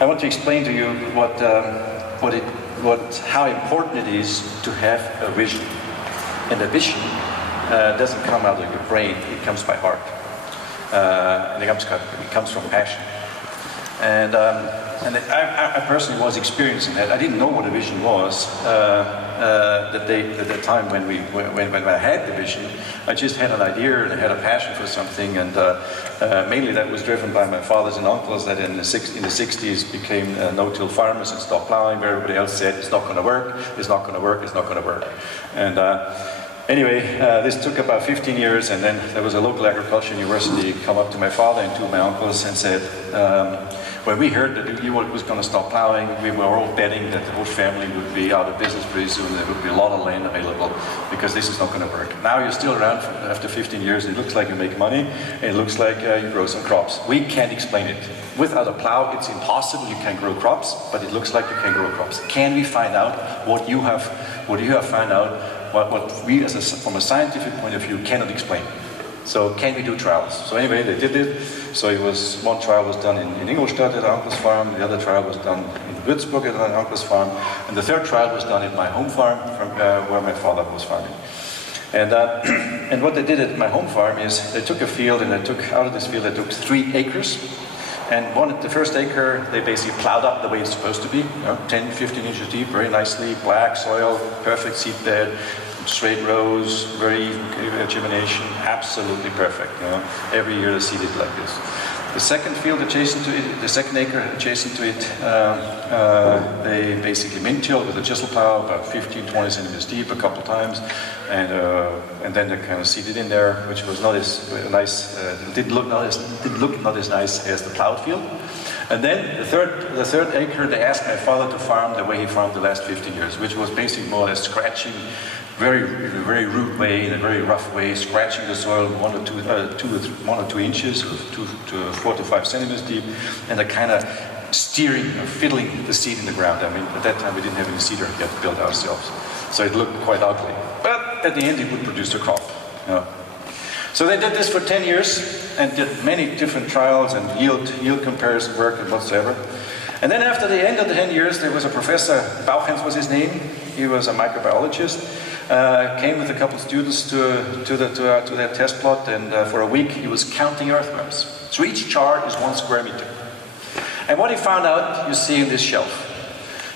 I want to explain to you how important it is to have a vision. And a vision doesn't come out of your brain, it comes by heart. And it comes from passion. And I personally was experiencing that. I didn't know what a vision was at the time when I had the vision. I just had an idea and I had a passion for something, and mainly that was driven by my fathers and uncles that in the 60s became no-till farmers and stopped plowing, where everybody else said it's not going to work, it's not going to work, it's not going to work. And anyway, this took about 15 years, and then there was a local agriculture university come up to my father and two of my uncles and said, when we heard that he was going to stop plowing, we were all betting that the whole family would be out of business pretty soon. There would be a lot of land available because this is not going to work. Now you're still around after 15 years. It looks like you make money. It looks like you grow some crops. We can't explain it. Without a plow, it's impossible. You can grow crops, but it looks like you can grow crops. Can we find out what you have found out? What we, from a scientific point of view, cannot explain. So can we do trials? So anyway, they did it. So one trial was done in Ingolstadt at Uncle's farm, the other trial was done in Würzburg at Uncle's farm, and the third trial was done at my home farm, where my father was farming. And what they did at my home farm is they took a field, and out of this field they took 3 acres. And the first acre, they basically plowed up the way it's supposed to be, 10, 15 inches deep, very nicely, black soil, perfect seed bed, straight rows, very even germination, absolutely perfect. Every year they seed it like this. The second field adjacent to it, the second acre adjacent to it, they basically min-tilled with a chisel plow, about 15, 20 centimeters deep a couple times, and then they kind of seeded in there, which was not as nice, did look not as nice as the plowed field. And then the third acre, they asked my father to farm the way he farmed the last 15 years, which was basically more or less scratching, in a very rude way, in a very rough way, scratching the soil 1 or 2 inches, 4 to 5 centimeters deep, and a kind of steering or fiddling the seed in the ground. I mean, at that time we didn't have any seeder yet built ourselves, so it looked quite ugly. But at the end, it would produce a crop. So they did this for 10 years and did many different trials and yield comparison work and whatsoever. And then after the end of the 10 years, there was a professor, Bauchens was his name. He was a microbiologist. Came with a couple of students to their test plot, and for a week he was counting earthworms. So each chart is 1 square meter. And what he found out, you see in this shelf.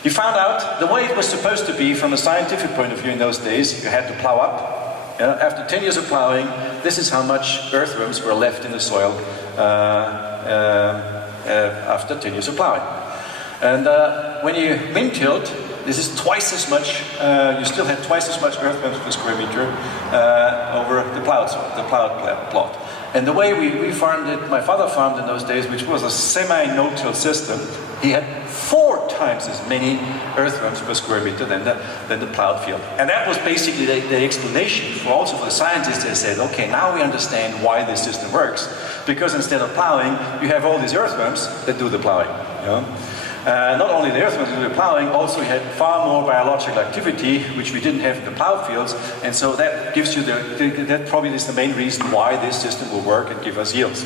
He found out the way it was supposed to be from a scientific point of view in those days. You had to plow up. After 10 years of plowing, this is how much earthworms were left in the soil after 10 years of plowing. And when you min-tilled, this is twice as much, you still had twice as much earthworms per square meter over the plowed plot. And the way we farmed it, my father farmed in those days, which was a semi-no-till system, he had 4 times as many earthworms per square meter than the plowed field. And that was basically the explanation for the scientists. They said, okay, now we understand why this system works. Because instead of plowing, you have all these earthworms that do the plowing. Not only the earthworms that do the plowing, also we had far more biological activity, which we didn't have in the plowed fields, and so that gives you that probably is the main reason why this system will work and give us yields.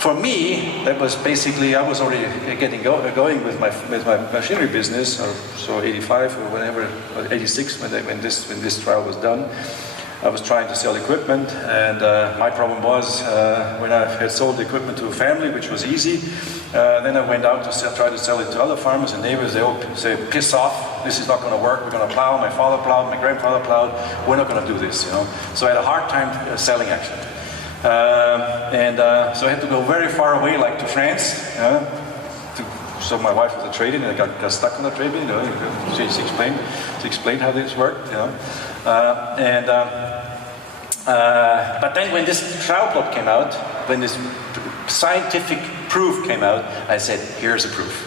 For me, that was basically, I was already getting going with my machinery business, so 85 or whatever, or 86 when this trial was done. I was trying to sell equipment, and my problem was when I had sold the equipment to a family, which was easy, then I went out to try to sell it to other farmers and neighbors. They all say, piss off, this is not going to work, we're going to plow, my father plowed, my grandfather plowed, we're not going to do this, So I had a hard time selling actually. So I had to go very far away, like to France, so my wife was a trade-in, and I got stuck on the trade-in, she explained how this worked, but then when this trial plot came out, when this scientific proof came out, I said, here's the proof.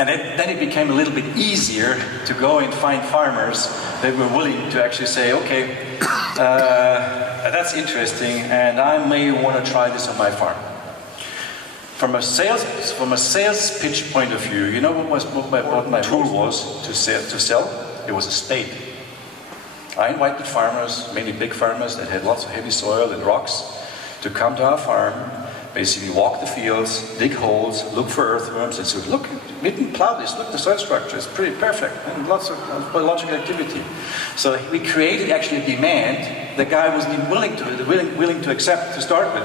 And then it became a little bit easier to go and find farmers that were willing to actually say, okay, that's interesting, and I may want to try this on my farm. From a sales pitch point of view, you know what my tool was to sell? It was a spade. I invited farmers, mainly big farmers that had lots of heavy soil and rocks, to come to our farm, basically walk the fields, dig holes, look for earthworms, and say, look, we didn't plow this, look, the soil structure is pretty perfect, and lots of biological activity. So we created actually a demand the guy wasn't even willing to accept to start with.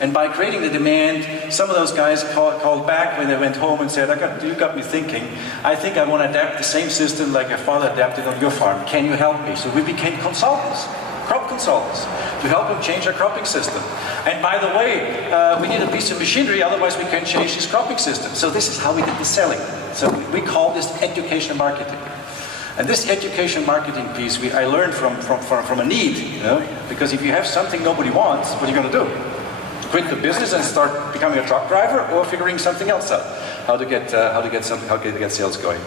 And by creating the demand, some of those guys called back when they went home and said, you got me thinking, I think I want to adapt the same system like your father adapted on your farm. Can you help me? So we became consultants, crop consultants, to help him change our cropping system. And by the way, we need a piece of machinery, otherwise we can't change his cropping system. So this is how we did the selling. So we call this education marketing. And this education marketing piece, I learned from a need, you know, because if you have something nobody wants, what are you going to do? Quit the business and start becoming a truck driver, or figuring something else out, how to get sales going.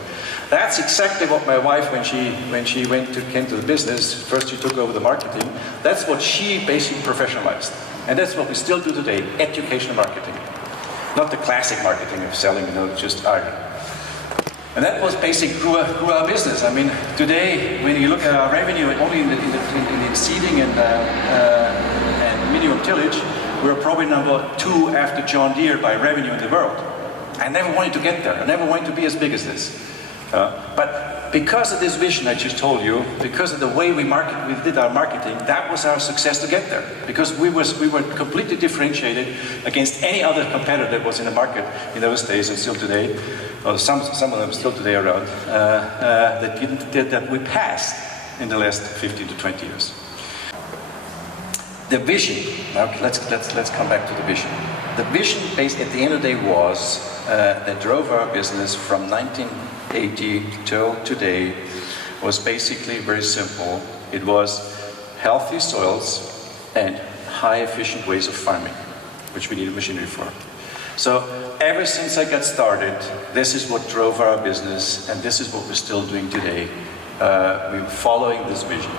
That's exactly what my wife, when she came to the business, first she took over the marketing. That's what she basically professionalized, and that's what we still do today: educational marketing, not the classic marketing of selling, you know, just iron. And that was basically grew our business. I mean, today when you look at our revenue, only in the seeding and minimum tillage, we're probably number 2 after John Deere by revenue in the world. I never wanted to get there. I never wanted to be as big as this. But because of this vision I just told you, because of the way we did our marketing, that was our success to get there. Because we were completely differentiated against any other competitor that was in the market in those days and still today, or some of them still today around, that we passed in the last 15 to 20 years. The vision, now let's come back to the vision. The vision, based at the end of the day, was that drove our business from 1980 till today, was basically very simple. It was healthy soils and high efficient ways of farming, which we needed machinery for. So ever since I got started, this is what drove our business, and this is what we're still doing today. We're following this vision.